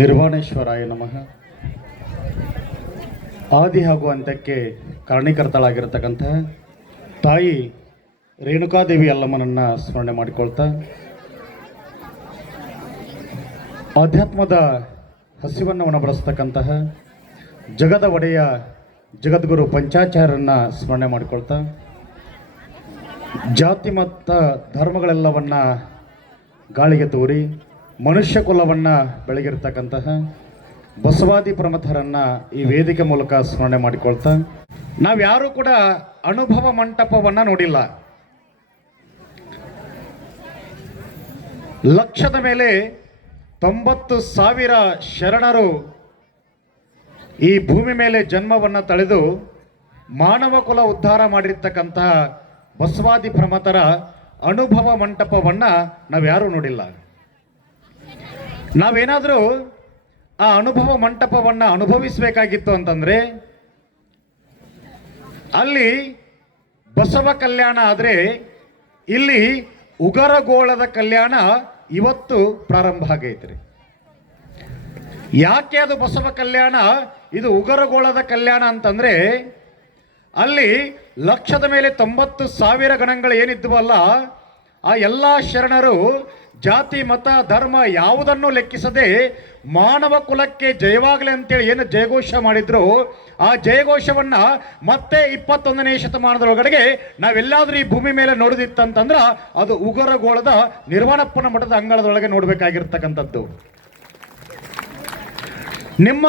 ನಿರ್ವಾಣೇಶ್ವರಾಯ ನಮಃ. ಆದಿ ಹಾಗೂ ಅಂತ್ಯಕ್ಕೆ ಕಾರಣೀಕರ್ತಳಾಗಿರ್ತಕ್ಕಂತಹ ತಾಯಿ ರೇಣುಕಾದೇವಿ ಅಲ್ಲಮ್ಮನನ್ನು ಸ್ಮರಣೆ ಮಾಡಿಕೊಳ್ತಾ, ಆಧ್ಯಾತ್ಮದ ಹಸಿವನ್ನು ಉಣಬಡಿಸ್ತಕ್ಕಂತಹ ಜಗದ ಒಡೆಯ ಜಗದ್ಗುರು ಪಂಚಾಚಾರ್ಯರನ್ನು ಸ್ಮರಣೆ ಮಾಡಿಕೊಳ್ತಾ, ಜಾತಿ ಮತ್ತು ಧರ್ಮಗಳೆಲ್ಲವನ್ನು ಗಾಳಿಗೆ ತೂರಿ ಮನುಷ್ಯ ಕುಲವನ್ನು ಬೆಳಗಿರ್ತಕ್ಕಂತಹ ಬಸವಾದಿ ಪ್ರಮಥರನ್ನು ಈ ವೇದಿಕೆ ಮೂಲಕ ಸ್ಮರಣೆ ಮಾಡಿಕೊಳ್ತಾ, ನಾವ್ಯಾರೂ ಕೂಡ ಅನುಭವ ಮಂಟಪವನ್ನು ನೋಡಿಲ್ಲ. ಲಕ್ಷದ ಮೇಲೆ 90,000 ಶರಣರು ಈ ಭೂಮಿ ಮೇಲೆ ಜನ್ಮವನ್ನು ತಳೆದು ಮಾನವ ಕುಲ ಉದ್ಧಾರ ಮಾಡಿರ್ತಕ್ಕಂತಹ ಬಸವಾದಿ ಪ್ರಮಥರ ಅನುಭವ ಮಂಟಪವನ್ನು ನಾವ್ಯಾರೂ ನೋಡಿಲ್ಲ. ನಾವೇನಾದರೂ ಆ ಅನುಭವ ಮಂಟಪವನ್ನು ಅನುಭವಿಸಬೇಕಾಗಿತ್ತು ಅಂತಂದರೆ ಅಲ್ಲಿ ಬಸವ ಕಲ್ಯಾಣ ಆದರೆ ಇಲ್ಲಿ ಉಗರಗೋಳದ ಕಲ್ಯಾಣ ಇವತ್ತು ಪ್ರಾರಂಭ ಆಗೈತ್ರಿ. ಯಾಕೆ ಅದು ಬಸವ ಕಲ್ಯಾಣ, ಇದು ಉಗರಗೋಳದ ಕಲ್ಯಾಣ ಅಂತಂದರೆ ಅಲ್ಲಿ ಲಕ್ಷದ ಮೇಲೆ 90,000 ಗಣಗಳು ಏನಿದ್ವಲ್ಲ, ಆ ಎಲ್ಲ ಶರಣರು ಜಾತಿ ಮತ ಧರ್ಮ ಯಾವುದನ್ನು ಲೆಕ್ಕಿಸದೆ ಮಾನವ ಕುಲಕ್ಕೆ ಜಯವಾಗಲಿ ಅಂತೇಳಿ ಏನು ಜಯಘೋಷ ಮಾಡಿದ್ರು, ಆ ಜಯಘೋಷವನ್ನು ಮತ್ತೆ 21ನೇ ಶತಮಾನದೊಳಗಡೆಗೆ ನಾವೆಲ್ಲಾದರೂ ಈ ಭೂಮಿ ಮೇಲೆ ನೋಡಿದಿತ್ತಂತಂದ್ರೆ ಅದು ಉಗರಗೋಳದ ನಿರ್ವಾಣಪ್ಪನ ಮಠದ ಅಂಗಳದೊಳಗೆ ನೋಡಬೇಕಾಗಿರ್ತಕ್ಕಂಥದ್ದು. ನಿಮ್ಮ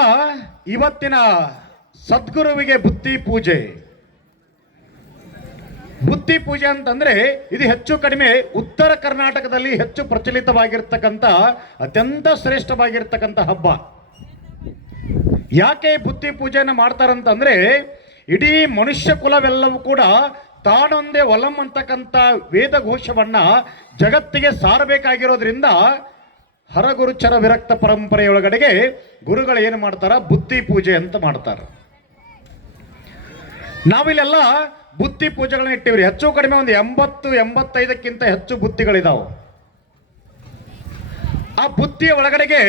ಇವತ್ತಿನ ಸದ್ಗುರುವಿಗೆ ಬುತ್ತಿ ಪೂಜೆ ಅಂತಂದ್ರೆ ಇದು ಹೆಚ್ಚು ಕಡಿಮೆ ಉತ್ತರ ಕರ್ನಾಟಕದಲ್ಲಿ ಹೆಚ್ಚು ಪ್ರಚಲಿತವಾಗಿರ್ತಕ್ಕಂಥ ಅತ್ಯಂತ ಶ್ರೇಷ್ಠವಾಗಿರ್ತಕ್ಕಂಥ ಹಬ್ಬ. ಯಾಕೆ ಬುತ್ತಿ ಪೂಜೆಯನ್ನು ಮಾಡ್ತಾರಂತಂದ್ರೆ ಇಡೀ ಮನುಷ್ಯ ಕುಲವೆಲ್ಲವೂ ಕೂಡ ತಾನೊಂದೇ ಒಲಂ ಅಂತಕ್ಕಂಥ ವೇದ ಘೋಷವನ್ನ ಜಗತ್ತಿಗೆ ಸಾರಬೇಕಾಗಿರೋದ್ರಿಂದ ಹರಗುರುಚರ ವಿರಕ್ತ ಪರಂಪರೆಯೊಳಗಡೆಗೆ ಗುರುಗಳು ಏನು ಮಾಡ್ತಾರ, ಬುತ್ತಿ ಪೂಜೆ ಅಂತ ಮಾಡ್ತಾರ. ನಾವಿಲ್ಲೆಲ್ಲ ಬುತ್ತಿ ಪೂಜೆಗಳನ್ನ ಇಟ್ಟಿವ್ರಿ. ಹೆಚ್ಚು ಕಡಿಮೆ ಒಂದು 80-85ಕ್ಕಿಂತ ಹೆಚ್ಚು ಬುತ್ತಿಗಳಿದಾವೆ. ಆ ಬುತ್ತಿಯ ಒಳಗಡೆಗೆ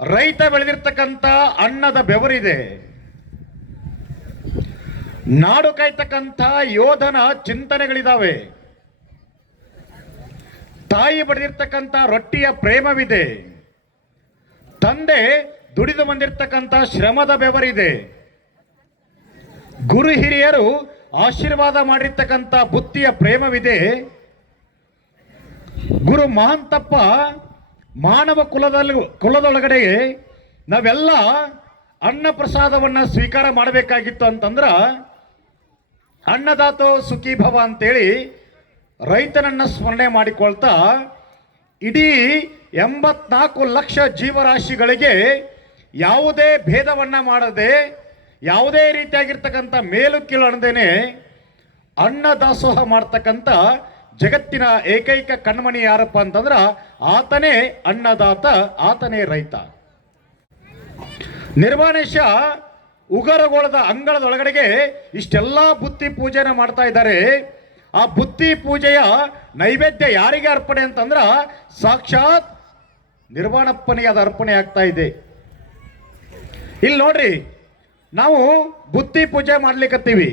ರೈತ ಬೆಳೆದಿರ್ತಕ್ಕಂಥ ಅನ್ನದ ಬೆವರಿದೆ, ನಾಡು ಕಾಯ್ತಕ್ಕಂಥ ಯೋಧನ ಚಿಂತನೆಗಳಿದಾವೆ, ತಾಯಿ ಬಡಿದಿರ್ತಕ್ಕಂಥ ರೊಟ್ಟಿಯ ಪ್ರೇಮವಿದೆ, ತಂದೆ ದುಡಿದು ಬಂದಿರತಕ್ಕಂಥ ಶ್ರಮದ ಬೆವರಿದೆ, ಗುರು ಹಿರಿಯರು ಆಶೀರ್ವಾದ ಮಾಡಿರ್ತಕ್ಕಂಥ ಬುತ್ತಿಯ ಪ್ರೇಮವಿದೆ, ಗುರು ಮಹಾಂತಪ್ಪ ಮಾನವ ಕುಲದೊಳಗಡೆ ನಾವೆಲ್ಲ ಅನ್ನ ಪ್ರಸಾದವನ್ನು ಸ್ವೀಕಾರ ಮಾಡಬೇಕಾಗಿತ್ತು ಅಂತಂದ್ರೆ ಅನ್ನದಾತೋ ಸುಖೀ ಭವ ಅಂತೇಳಿ ರೈತನನ್ನು ಸ್ಮರಣೆ ಮಾಡಿಕೊಳ್ತಾ ಇಡೀ 84 ಲಕ್ಷ ಜೀವರಾಶಿಗಳಿಗೆ ಯಾವುದೇ ಭೇದವನ್ನು ಮಾಡದೆ ಯಾವುದೇ ರೀತಿಯಾಗಿರ್ತಕ್ಕಂಥ ಮೇಲು ಕೀಳು ಅನ್ನದೇನೆ ಅನ್ನ ದಾಸೋಹ ಮಾಡ್ತಕ್ಕಂಥ ಜಗತ್ತಿನ ಏಕೈಕ ಕಣ್ಮಣಿ ಯಾರಪ್ಪ ಅಂತಂದ್ರೆ ಆತನೇ ಅನ್ನದಾತ, ಆತನೇ ರೈತ. ನಿರ್ವಾಣೇಶ ಉಗರಗೋಳದ ಅಂಗಳದೊಳಗಡೆಗೆ ಇಷ್ಟೆಲ್ಲ ಬುತ್ತಿ ಪೂಜೆನ ಮಾಡ್ತಾ ಇದ್ದಾರೆ. ಆ ಬುತ್ತಿ ಪೂಜೆಯ ನೈವೇದ್ಯ ಯಾರಿಗೆ ಅರ್ಪಣೆ ಅಂತಂದ್ರೆ ಸಾಕ್ಷಾತ್ ನಿರ್ವಾಣಪ್ಪನಿಗೆ ಅದು ಅರ್ಪಣೆ ಆಗ್ತಾ ಇದೆ. ಇಲ್ಲಿ ನೋಡ್ರಿ, ನಾವು ಬುತ್ತಿ ಪೂಜೆ ಮಾಡ್ಲಿಕ್ಕತ್ತೀವಿ.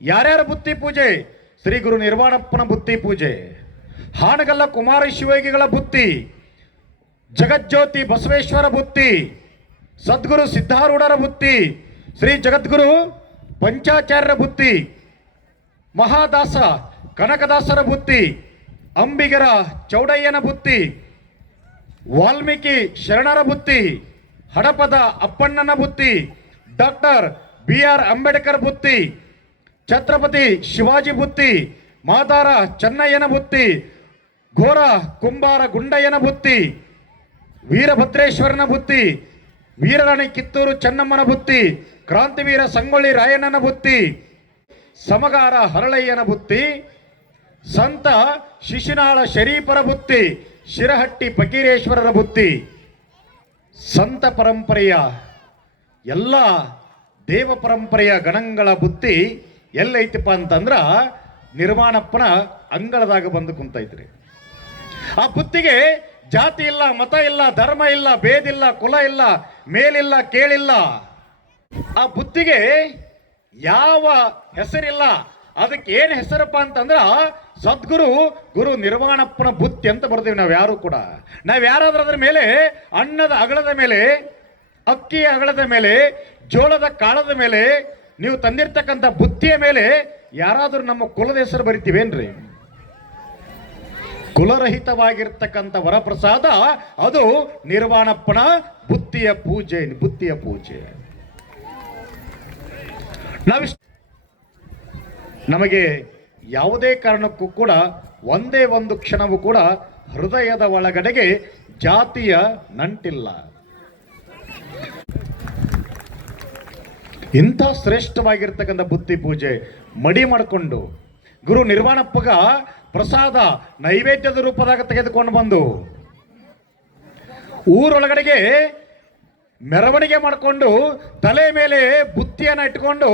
ಯಾರ್ಯಾರ ಬುತ್ತಿ ಪೂಜೆ? ಶ್ರೀ ಗುರು ನಿರ್ವಾಣಪ್ಪನ ಬುತ್ತಿ ಪೂಜೆ, ಹಾನಗಲ್ಲ ಕುಮಾರ ಶಿವಯೋಗಿಗಳ ಬುತ್ತಿ, ಜಗಜ್ಯೋತಿ ಬಸವೇಶ್ವರ ಬುತ್ತಿ, ಸದ್ಗುರು ಸಿದ್ಧಾರೂಢರ ಬುತ್ತಿ, ಶ್ರೀ ಜಗದ್ಗುರು ಪಂಚಾಚಾರ್ಯರ ಬುತ್ತಿ, ಮಹಾದಾಸ ಕನಕದಾಸರ ಬುತ್ತಿ, ಅಂಬಿಗರ ಚೌಡಯ್ಯನ ಬುತ್ತಿ, ವಾಲ್ಮೀಕಿ ಶರಣರ ಬುತ್ತಿ, ಹಡಪದ ಅಪ್ಪಣ್ಣನ ಬುತ್ತಿ, ಡಾಕ್ಟರ್ BR ಅಂಬೇಡ್ಕರ್ ಬುತ್ತಿ, ಛತ್ರಪತಿ ಶಿವಾಜಿ ಬುತ್ತಿ, ಮಾದಾರ ಚೆನ್ನಯ್ಯನ ಬುತ್ತಿ, ಘೋರ ಕುಂಬಾರ ಗುಂಡಯ್ಯನ ಬುತ್ತಿ, ವೀರಭದ್ರೇಶ್ವರನ ಬುತ್ತಿ, ವೀರರಾಣಿ ಕಿತ್ತೂರು ಚೆನ್ನಮ್ಮನ ಬುತ್ತಿ, ಕ್ರಾಂತಿವೀರ ಸಂಗೊಳ್ಳಿ ರಾಯಣ್ಣನ ಬುತ್ತಿ, ಸಮಗಾರ ಹರಳಯ್ಯನ ಬುತ್ತಿ, ಸಂತ ಶಿಶುನಾಳ ಶರೀಫರ ಬುತ್ತಿ, ಶಿರಹಟ್ಟಿ ಫಕೀರೇಶ್ವರರ ಬುತ್ತಿ. ಸಂತ ಪರಂಪರೆಯ ಎಲ್ಲ ದೇವ ಪರಂಪರೆಯ ಗಣಗಳ ಬುತ್ತಿ ಎಲ್ಲೈತಿಪ್ಪ ಅಂತಂದ್ರೆ ನಿರ್ವಾಣಪ್ಪನ ಅಂಗಳದಾಗ ಬಂದು ಕುಂತೈತ್ರಿ. ಆ ಬುತ್ತಿಗೆ ಜಾತಿ ಇಲ್ಲ, ಮತ ಇಲ್ಲ, ಧರ್ಮ ಇಲ್ಲ, ಭೇದಿಲ್ಲ, ಕುಲ ಇಲ್ಲ, ಮೇಲಿಲ್ಲ, ಕೇಳಿಲ್ಲ. ಆ ಬುದ್ಧಿಗೆ ಯಾವ ಹೆಸರಿಲ್ಲ. ಅದಕ್ಕೆ ಏನು ಹೆಸರಪ್ಪ ಅಂತಂದ್ರ ಸದ್ಗುರು ಗುರು ನಿರ್ವಾಣಪ್ಪನ ಬುತ್ತಿ ಅಂತ ಬರ್ತೀವಿ ನಾವು ಯಾರು ಕೂಡ. ನಾವು ಯಾರಾದ್ರೂ ಅದ್ರ ಮೇಲೆ ಅನ್ನದ ಅಗಳದ ಮೇಲೆ, ಅಕ್ಕಿಯ ಅಗಳದ ಮೇಲೆ, ಜೋಳದ ಕಾಳದ ಮೇಲೆ, ನೀವು ತಂದಿರ್ತಕ್ಕಂಥ ಬುತ್ತಿಯ ಮೇಲೆ ಯಾರಾದ್ರೂ ನಮ್ಮ ಕುಲದ ಹೆಸರು ಬರಿತೀವೇನ್ರಿ? ಕುಲರಹಿತವಾಗಿರ್ತಕ್ಕಂಥ ವರಪ್ರಸಾದ ಅದು ನಿರ್ವಾಣಪ್ಪನ ಬುತ್ತಿಯ ಪೂಜೆ. ಬುತ್ತಿಯ ಪೂಜೆ ನಮಗೆ ಯಾವುದೇ ಕಾರಣಕ್ಕೂ ಕೂಡ ಒಂದೇ ಒಂದು ಕ್ಷಣವೂ ಕೂಡ ಹೃದಯದ ಒಳಗಡೆಗೆ ಜಾತಿಯ ನಂಟಿಲ್ಲ. ಇಂಥ ಶ್ರೇಷ್ಠವಾಗಿರ್ತಕ್ಕಂಥ ಬುತ್ತಿ ಪೂಜೆ ಮಡಿ ಮಾಡಿಕೊಂಡು ಗುರು ನಿರ್ವಾಣಪ್ಪಗ ಪ್ರಸಾದ ನೈವೇದ್ಯದ ರೂಪದಾಗ ತೆಗೆದುಕೊಂಡು ಬಂದು ಊರೊಳಗಡೆಗೆ ಮೆರವಣಿಗೆ ಮಾಡಿಕೊಂಡು ತಲೆ ಮೇಲೆ ಬುತ್ತಿಯನ್ನು ಇಟ್ಕೊಂಡು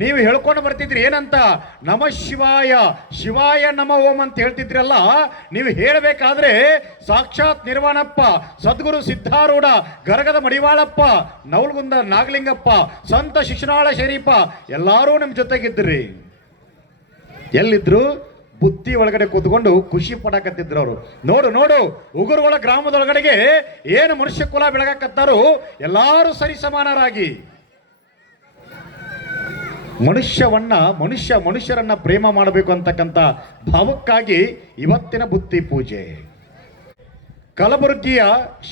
ನೀವು ಹೇಳ್ಕೊಂಡು ಬರ್ತಿದ್ರಿ ಏನಂತ? ನಮ ಶಿವಾಯ, ಶಿವಾಯ ನಮ ಓಂ ಅಂತ ಹೇಳ್ತಿದ್ರಲ್ಲ. ನೀವು ಹೇಳಬೇಕಾದ್ರೆ ಸಾಕ್ಷಾತ್ ನಿರ್ವಾಣಪ್ಪ, ಸದ್ಗುರು ಸಿದ್ಧಾರೂಢ, ಗರಗದ ಮಡಿವಾಳಪ್ಪ, ನವಲ್ಗುಂದ ನಾಗಲಿಂಗಪ್ಪ, ಸಂತ ಶಿಶುನಾಳ ಶರೀಫ ಎಲ್ಲರೂ ನಿಮ್ಮ ಜೊತೆಗಿದ್ರಿ. ಎಲ್ಲಿದ್ರು? ಬುತ್ತಿ ಒಳಗಡೆ ಕೂತ್ಕೊಂಡು ಖುಷಿ ಪಡಕತ್ತಿದ್ರು ಅವರು. ನೋಡು ನೋಡು, ಉಗುರುಗಳ ಗ್ರಾಮದೊಳಗಡೆಗೆ ಏನು ಮನುಷ್ಯ ಕುಲ ಬೆಳಗಕತ್ತಾರು, ಎಲ್ಲಾರು ಸರಿ ಸಮಾನರಾಗಿ ಮನುಷ್ಯರನ್ನ ಪ್ರೇಮ ಮಾಡಬೇಕು ಅಂತಕ್ಕಂಥ ಭಾವಕ್ಕಾಗಿ ಇವತ್ತಿನ ಬುತ್ತಿ ಪೂಜೆ. ಕಲಬುರಗಿಯ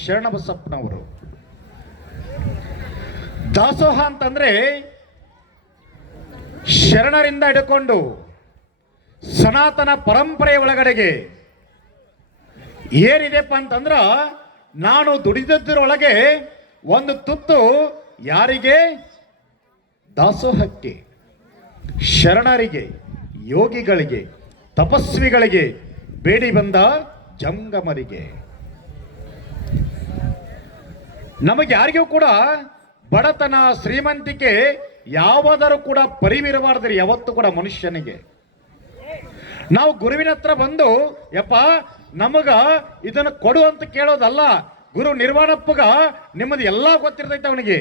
ಶರಣಬಸಪ್ಪನವರು ದಾಸೋಹ ಅಂತಂದ್ರೆ ಶರಣರಿಂದ ಹಿಡ್ಕೊಂಡು ಸನಾತನ ಪರಂಪರೆಯ ಒಳಗಡೆಗೆ ಏನಿದೆಪ್ಪ ಅಂತಂದ್ರ, ನಾನು ದುಡಿದದ್ರೊಳಗೆ ಒಂದು ತುತ್ತು ಯಾರಿಗೆ? ದಾಸೋಹಕ್ಕೆ, ಶರಣರಿಗೆ, ಯೋಗಿಗಳಿಗೆ, ತಪಸ್ವಿಗಳಿಗೆ, ಬೇಡಿ ಬಂದ ಜಂಗಮರಿಗೆ. ನಮಗೆ ಯಾರಿಗೂ ಕೂಡ ಬಡತನ ಶ್ರೀಮಂತಿಕೆ ಯಾವುದಾದ್ರೂ ಕೂಡ ಪರಿವಿರಬಾರ್ದ್ರಿ ಯಾವತ್ತೂ ಕೂಡ ಮನುಷ್ಯನಿಗೆ. ನಾವು ಗುರುವಿನ ಹತ್ರ ಬಂದು ಯಪ್ಪ ನಮಗ ಇದನ್ನು ಕೊಡು ಅಂತ ಕೇಳೋದಲ್ಲ. ಗುರು ನಿರ್ವಾಣಪ್ಪಗ ನಿಮ್ಮದು ಎಲ್ಲ ಗೊತ್ತಿರ್ತೈತೆ ಅವನಿಗೆ.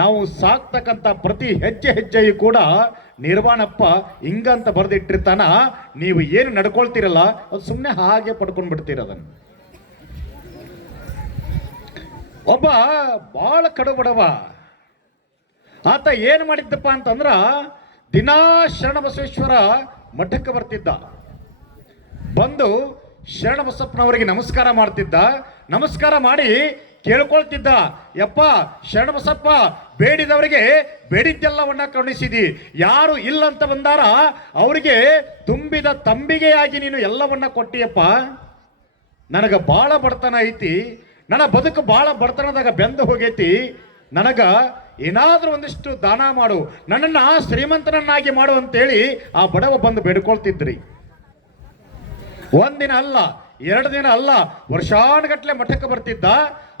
ನಾವು ಸಾಕ್ತಕ್ಕಂಥ ಪ್ರತಿ ಹೆಜ್ಜೆ ಹೆಜ್ಜೆಯು ಕೂಡ ನಿರ್ವಾಣಪ್ಪ ಹಿಂಗಂತ ಬರೆದಿಟ್ಟಿರ್ತಾನ. ನೀವು ಏನು ನಡ್ಕೊಳ್ತೀರಲ್ಲ ಅದು ಸುಮ್ಮನೆ ಹಾಗೆ ಪಡ್ಕೊಂಡು ಬಿಡ್ತೀರ ಅದನ್ನು. ಒಬ್ಬ ಬಹಳ ಕಡುಬಡವ ಆತ ಏನು ಮಾಡಿದ್ದಪ್ಪ ಅಂತಂದ್ರ, ದಿನಾ ಶರಣಬಸವೇಶ್ವರ ಮಠಕ್ಕೆ ಬರ್ತಿದ್ದ. ಬಂದು ಶರಣಬಸಪ್ಪನವರಿಗೆ ನಮಸ್ಕಾರ ಮಾಡ್ತಿದ್ದ. ನಮಸ್ಕಾರ ಮಾಡಿ ಕೇಳ್ಕೊಳ್ತಿದ್ದ, ಯಪ್ಪ ಶರಣಬಸಪ್ಪ, ಬೇಡಿದವರಿಗೆ ಬೇಡಿದ್ದೆಲ್ಲವನ್ನ ಕರುಣಿಸಿದಿ, ಯಾರು ಇಲ್ಲಂತ ಬಂದಾರ ಅವರಿಗೆ ತುಂಬಿದ ತಂಬಿಗೆಯಾಗಿ ನೀನು ಎಲ್ಲವನ್ನ ಕೊಟ್ಟಿಯಪ್ಪ. ನನಗೆ ಭಾಳ ಬಡತನ ಐತಿ, ನನ್ನ ಬದುಕು ಭಾಳ ಬಡತನದಾಗ ಬೆಂದು ಹೋಗೈತಿ, ನನಗ ಏನಾದ್ರೂ ಒಂದಿಷ್ಟು ದಾನ ಮಾಡು, ನನ್ನನ್ನು ಶ್ರೀಮಂತನನ್ನಾಗಿ ಮಾಡು ಅಂತೇಳಿ ಆ ಬಡವ ಬಂದು ಬೇಡ್ಕೊಳ್ತಿದ್ರಿ. ಒಂದಿನ ಅಲ್ಲ, 2 ದಿನ ಅಲ್ಲ, ವರ್ಷಾನುಗಟ್ಲೆ ಮಠಕ್ಕೆ ಬರ್ತಿದ್ದ.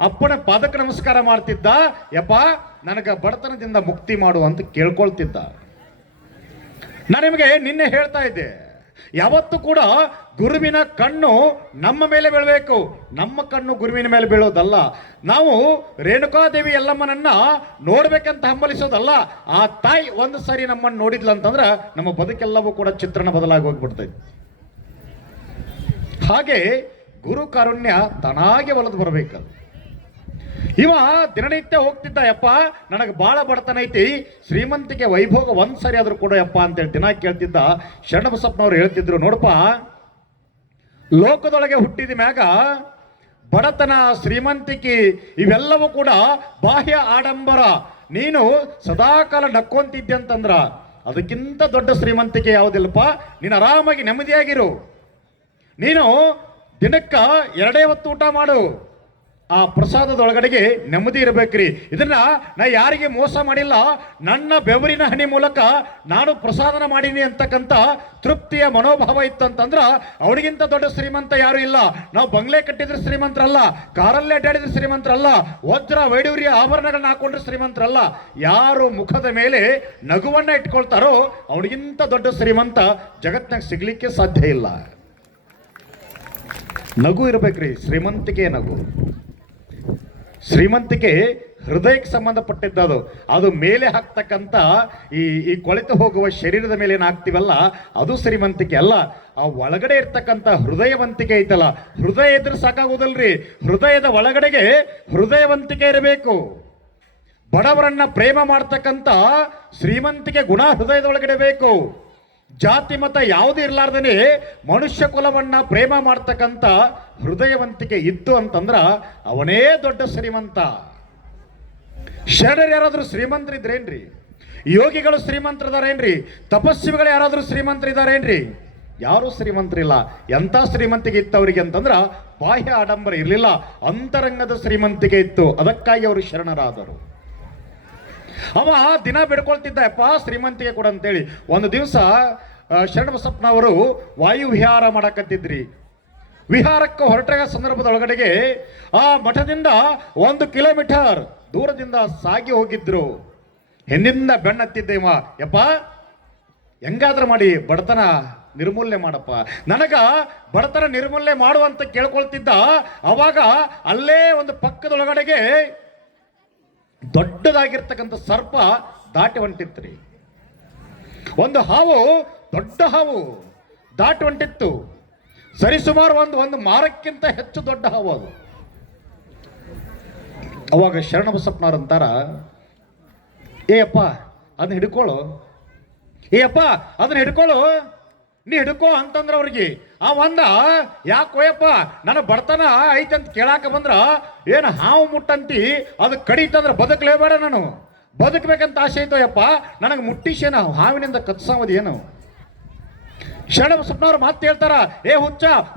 ಅಪ್ಪನ ಪಾದಕ್ಕೆ ನಮಸ್ಕಾರ ಮಾಡ್ತಿದ್ದ, ಯಪ್ಪ ನನಗ ಬಡತನದಿಂದ ಮುಕ್ತಿ ಮಾಡು ಅಂತ ಕೇಳ್ಕೊಳ್ತಿದ್ದ. ನಾನು ನಿಮಗೆ ನಿನ್ನೆ ಹೇಳ್ತಾ ಇದ್ದೆ, ಯಾವತ್ತೂ ಕೂಡ ಗುರುವಿನ ಕಣ್ಣು ನಮ್ಮ ಮೇಲೆ ಬೀಳಬೇಕು, ನಮ್ಮ ಕಣ್ಣು ಗುರುವಿನ ಮೇಲೆ ಬೀಳೋದಲ್ಲ. ನಾವು ರೇಣುಕಾದೇವಿ ಎಲ್ಲಮ್ಮನನ್ನ ನೋಡ್ಬೇಕಂತ ಹಂಬಲಿಸೋದಲ್ಲ. ಆ ತಾಯಿ ಒಂದು ಸರಿ ನಮ್ಮನ್ನು ನೋಡಿದ್ಲ ಅಂತಂದ್ರೆ ನಮ್ಮ ಬದುಕೆಲ್ಲವೂ ಕೂಡ ಚಿತ್ರಣ ಬದಲಾಗಿ ಹೋಗ್ಬಿಡ್ತೈತಿ. ಹಾಗೆ ಗುರು ಕಾರುಣ್ಯ ತಾನಾಗೆ ಒಲದು ಬರಬೇಕದು. ಇವ ದಿನನಿತ್ಯ ಹೋಗ್ತಿದ್ದ, ಯಪ್ಪ ನನಗೆ ಭಾಳ ಬಡತನ ಐತಿ, ಶ್ರೀಮಂತಿಕೆ ವೈಭೋಗ ಒಂದ್ ಸರಿ ಆದ್ರೂ ಕೂಡ ಯಪ್ಪ ಅಂತೇಳಿ ದಿನ ಕೇಳ್ತಿದ್ದ. ಶರಣಬಸಪ್ಪನವ್ರು ಹೇಳ್ತಿದ್ರು, ನೋಡಪ್ಪ ಲೋಕದೊಳಗೆ ಹುಟ್ಟಿದ ಮ್ಯಾಗ ಬಡತನ ಶ್ರೀಮಂತಿಕೆ ಇವೆಲ್ಲವೂ ಕೂಡ ಬಾಹ್ಯ ಆಡಂಬರ. ನೀನು ಸದಾಕಾಲ ನಕ್ಕೊಂತಿದ್ದೆ ಅಂತಂದ್ರ ಅದಕ್ಕಿಂತ ದೊಡ್ಡ ಶ್ರೀಮಂತಿಕೆ ಯಾವುದಿಲ್ಲಪ್ಪ. ನೀನು ಆರಾಮಾಗಿ ನೆಮ್ಮದಿಯಾಗಿರು. ನೀನು ದಿನಕ್ಕ 2 ಹೊತ್ತು ಊಟ ಮಾಡು, ಆ ಪ್ರಸಾದದೊಳಗಡೆಗೆ ನೆಮ್ಮದಿ ಇರಬೇಕ್ರಿ. ಇದನ್ನ ನಾ ಯಾರಿಗೆ ಮೋಸ ಮಾಡಿಲ್ಲ, ನನ್ನ ಬೆವರಿನ ಹನಿ ಮೂಲಕ ನಾನು ಪ್ರಸಾದನ ಮಾಡೀನಿ ಅಂತಕ್ಕಂಥ ತೃಪ್ತಿಯ ಮನೋಭಾವ ಇತ್ತಂತಂದ್ರ ಅವರಿಗಿಂತ ದೊಡ್ಡ ಶ್ರೀಮಂತ ಯಾರು ಇಲ್ಲ. ನಾವು ಬಂಗ್ಲೆ ಕಟ್ಟಿದ್ರೆ ಶ್ರೀಮಂತರಲ್ಲ, ಕಾರಲ್ಲೇ ಅಡ್ಡಾಡಿದ್ರೆ ಶ್ರೀಮಂತರಲ್ಲ, ವಜ್ರ ವೈಡೂರ್ಯ ಆಭರಣಗಳನ್ನ ಹಾಕೊಂಡ್ರೆ ಶ್ರೀಮಂತರಲ್ಲ. ಯಾರು ಮುಖದ ಮೇಲೆ ನಗುವನ್ನ ಇಟ್ಕೊಳ್ತಾರೋ ಅವನಿಗಿಂತ ದೊಡ್ಡ ಶ್ರೀಮಂತ ಜಗತ್ನಾಗ ಸಿಗ್ಲಿಕ್ಕೆ ಸಾಧ್ಯ ಇಲ್ಲ. ನಗು ಇರ್ಬೇಕ್ರಿ, ಶ್ರೀಮಂತಿಕೆ ನಗು. ಶ್ರೀಮಂತಿಕೆ ಹೃದಯಕ್ಕೆ ಸಂಬಂಧಪಟ್ಟಿದ್ದದು. ಅದು ಮೇಲೆ ಹಾಕ್ತಕ್ಕಂಥ ಈ ಈ ಕೊಳೆತು ಹೋಗುವ ಶರೀರದ ಮೇಲೆ ಏನು ಹಾಕ್ತಿವಲ್ಲ ಅದು ಶ್ರೀಮಂತಿಕೆ ಅಲ್ಲ. ಆ ಒಳಗಡೆ ಇರ್ತಕ್ಕಂಥ ಹೃದಯವಂತಿಕೆ ಐತಲ್ಲ, ಹೃದಯ ಇದ್ರೆ ಸಾಕಾಗೋದಲ್ರಿ, ಹೃದಯದ ಒಳಗಡೆಗೆ ಹೃದಯವಂತಿಕೆ ಇರಬೇಕು. ಬಡವರನ್ನ ಪ್ರೇಮ ಮಾಡ್ತಕ್ಕಂಥ ಶ್ರೀಮಂತಿಕೆ ಗುಣ ಹೃದಯದ ಒಳಗಡೆ ಬೇಕು. ಜಾತಿ ಮತ ಯಾವುದೂ ಇರಲಾರ್ದೇ ಮನುಷ್ಯ ಕುಲವನ್ನ ಪ್ರೇಮ ಮಾಡ್ತಕ್ಕಂಥ ಹೃದಯವಂತಿಕೆ ಇತ್ತು ಅಂತಂದ್ರ ಅವನೇ ದೊಡ್ಡ ಶ್ರೀಮಂತ. ಶರಣರು ಯಾರಾದರೂ ಶ್ರೀಮಂತರಿದ್ರೇನ್ರಿ? ಯೋಗಿಗಳು ಶ್ರೀಮಂತರಿದಾರೇನ್ರಿ? ತಪಸ್ವಿಗಳು ಯಾರಾದರೂ ಶ್ರೀಮಂತರಿದಾರೇನ್ರಿ? ಯಾರೂ ಶ್ರೀಮಂತರಿಲ್ಲ. ಎಂಥ ಶ್ರೀಮಂತಿಕೆ ಇತ್ತು ಅವರಿಗೆ ಅಂತಂದ್ರ ಬಾಹ್ಯ ಆಡಂಬರ ಇರಲಿಲ್ಲ, ಅಂತರಂಗದ ಶ್ರೀಮಂತಿಕೆ ಇತ್ತು. ಅದಕ್ಕಾಗಿ ಅವರು ಶರಣರಾದರು. ಅವ ದಿನ ಬಿಡ್ಕೊಳ್ತಿದ್ದ, ಯಪ್ಪ ಶ್ರೀಮಂತಿಗೆ ಕೊಡ ಅಂತೇಳಿ. ಒಂದು ದಿವಸ ಶರಣಬಸಪ್ಪನವರು ವಾಯು ವಿಹಾರ ಮಾಡಕತ್ತಿದ್ರಿ. ವಿಹಾರಕ್ಕೆ ಹೊರಟಾಗ ಸಂದರ್ಭದೊಳಗಡೆಗೆ ಆ ಮಠದಿಂದ 1 ಕಿಲೋಮೀಟರ್ ದೂರದಿಂದ ಸಾಗಿ ಹೋಗಿದ್ರು. ಹಿಂದಿಂದ ಬೆನ್ನತ್ತಿದ್ದೇವ, ಯಪ್ಪ ಹೆಂಗಾದ್ರೂ ಮಾಡಿ ಬಡತನ ನಿರ್ಮೂಲನೆ ಮಾಡಪ್ಪ, ನನಗ ಬಡತನ ನಿರ್ಮೂಲನೆ ಮಾಡುವಂತ ಕೇಳ್ಕೊಳ್ತಿದ್ದ. ಅವಾಗ ಅಲ್ಲೇ ಒಂದು ಪಕ್ಕದೊಳಗಡೆಗೆ ದೊಡ್ಡದಾಗಿರ್ತಕ್ಕಂಥ ಸರ್ಪ ದಾಟಿ ಹೊಂಟಿತ್ರಿ. ಒಂದು ಹಾವು, ದೊಡ್ಡ ಹಾವು ದಾಟಿ ಹೊಂಟಿತ್ತು. ಸರಿಸುಮಾರು ಒಂದು ಮಾರಕ್ಕಿಂತ ಹೆಚ್ಚು ದೊಡ್ಡ ಹಾವು ಅದು. ಅವಾಗ ಶರಣಬಸಪ್ಪನವ್ರು ಅಂತಾರ, ಏ ಅಪ್ಪ ಅದನ್ನ ಹಿಡ್ಕೊಳ್ಳು, ಏ ಅಪ್ಪ ಅದನ್ನ ಹಿಡ್ಕೊಳ್ಳು, ನೀ ಹಿಡ್ಕೋ ಅಂತಂದ್ರ ಅವ್ರಿಗೆ. ಆ ಒಂದ ಯಾಕೋಯಪ್ಪ ನನ್ನ ಬಡತನ ಐತಂತ ಕೇಳಾಕ ಬಂದ್ರ ಏನು ಹಾವು ಮುಟ್ಟಂತಿ ಅದು ಕಡಿತಂದ್ರ ಬದುಕಲೇಬೇಡ, ನಾನು ಬದುಕಬೇಕಂತ ಆಸೆ ಐತೋ ಯಪ್ಪ, ನನಗೆ ಮುಟ್ಟಿಸೇನ ಹಾವಿನಿಂದ ಕತ್ಸಾವದು ಏನು? ಶರಣಬಸಪ್ಪನವ್ರು ಮಾತು ಹೇಳ್ತಾರ, ಏ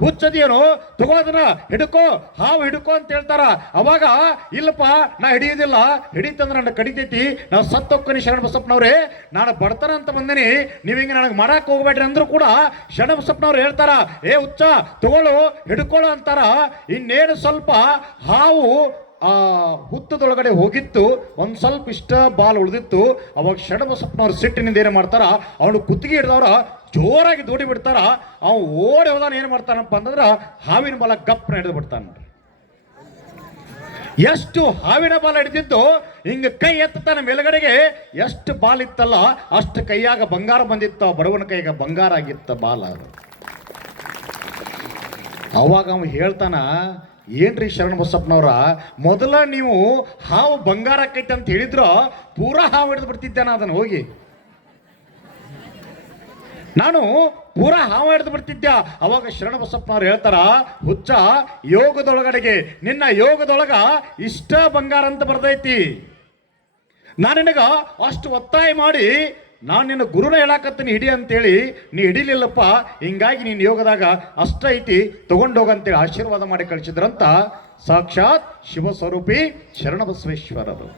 ಹುಚ್ಚದೇನು ತಗೋದನ್ನ ಹಿಡ್ಕೋ, ಹಾವು ಹಿಡ್ಕೋ ಅಂತ ಹೇಳ್ತಾರ. ಅವಾಗ ಇಲ್ಲಪ್ಪ ನಾ ಹಿಡಿಯೋದಿಲ್ಲ, ಹಿಡಿತಂದ್ರೆ ನನ್ನ ಕಡಿತೈತಿ, ನಾವು ಸತ್ತೊಕ್ಕನಿ ಶರಣಬಸಪ್ಪನವ್ರೆ, ನಾನು ಬಡತನ ಅಂತ ಬಂದೇನಿ, ನೀವು ಹಿಂಗೆ ನನಗೆ ಮಾಡಕ್ಕೆ ಹೋಗ್ಬೇಡ್ರಿ ಅಂದ್ರು ಕೂಡ ಶರಣಬಸಪ್ಪನವ್ರು ಹೇಳ್ತಾರ, ಏ ಹುಚ್ಚ ತಗೊಳ್ಳೋ ಹಿಡ್ಕೊಳ್ಳೋ ಅಂತಾರ. ಇನ್ನೇನು ಸ್ವಲ್ಪ ಹಾವು ಆ ಹುತ್ತದೊಳಗಡೆ ಹೋಗಿತ್ತು, ಒಂದು ಸ್ವಲ್ಪ ಇಷ್ಟ ಬಾಲ್ ಉಳಿದಿತ್ತು. ಅವಾಗ ಶರಣಬಸಪ್ಪನವ್ರು ಸಿಟ್ಟಿನಿಂದ ಏನು ಮಾಡ್ತಾರ, ಅವನು ಕುತ್ತಿಗೆ ಹಿಡ್ದವ್ರ ಜೋರಾಗಿ ದೂಡಿ ಬಿಡ್ತಾರ. ಅವ್ ಓಡಿ ಹೋದಾನ ಏನು ಮಾಡ್ತಾನಪ್ಪ ಅಂತಂದ್ರ ಹಾವಿನ ಬಾಲ ಗಪ್ಪನ ಹಿಡಿದು ಬಿಡ್ತಾನ. ಎಷ್ಟು ಹಾವಿನ ಬಾಲ ಹಿಡಿದಿದ್ದು ಹಿಂಗ ಕೈ ಎತ್ತಾನ ಮೇಲ್ಗಡೆಗೆ, ಎಷ್ಟು ಬಾಲ್ ಇತ್ತಲ್ಲ ಅಷ್ಟು ಕೈಯಾಗ ಬಂಗಾರ ಬಂದಿತ್ತು. ಬಡವನ ಕೈಯಾಗ ಬಂಗಾರ ಆಗಿತ್ತ ಬಾಲ. ಅವಾಗ ಅವ ಹೇಳ್ತಾನ, ಏನ್ರಿ ಶರಣಬಸಪ್ಪನವ್ರ, ಮೊದಲ ನೀವು ಹಾವು ಬಂಗಾರ ಆಕೈತೆ ಅಂತ ಹೇಳಿದ್ರ ಪೂರಾ ಹಾವು ಹಿಡಿದು ಬಿಡ್ತಿದ್ದೇನ ಅದನ್ನು ಹೋಗಿ, ನಾನು ಪೂರಾ ಹಾವು ಹಿಡಿದು ಬಿಡ್ತಿದ್ದೆ. ಅವಾಗ ಶರಣಬಸಪ್ಪನವ್ರು ಹೇಳ್ತಾರ, ಹುಚ್ಚ ಯೋಗದೊಳಗಡೆಗೆ ನಿನ್ನ ಯೋಗದೊಳಗ ಇಷ್ಟ ಬಂಗಾರ ಅಂತ ಬರ್ದೈತಿ, ನಾನು ನಿನಗ ಅಷ್ಟು ಒತ್ತಾಯ ಮಾಡಿ ನಾನು ನಿನ್ನ ಗುರುನ ಹೇಳಾಕತ್ತೀನಿ ಹಿಡಿ ಅಂತೇಳಿ ನೀ ಹಿಡಿಲಿಲ್ಲಪ್ಪ, ಹಿಂಗಾಗಿ ನೀನು ಯೋಗದಾಗ ಅಷ್ಟ ಐತಿ ತಗೊಂಡೋಗಂತೇಳಿ ಆಶೀರ್ವಾದ ಮಾಡಿ ಕಳಿಸಿದ್ರಂತ ಸಾಕ್ಷಾತ್ ಶಿವಸ್ವರೂಪಿ ಶರಣಬಸವೇಶ್ವರರು.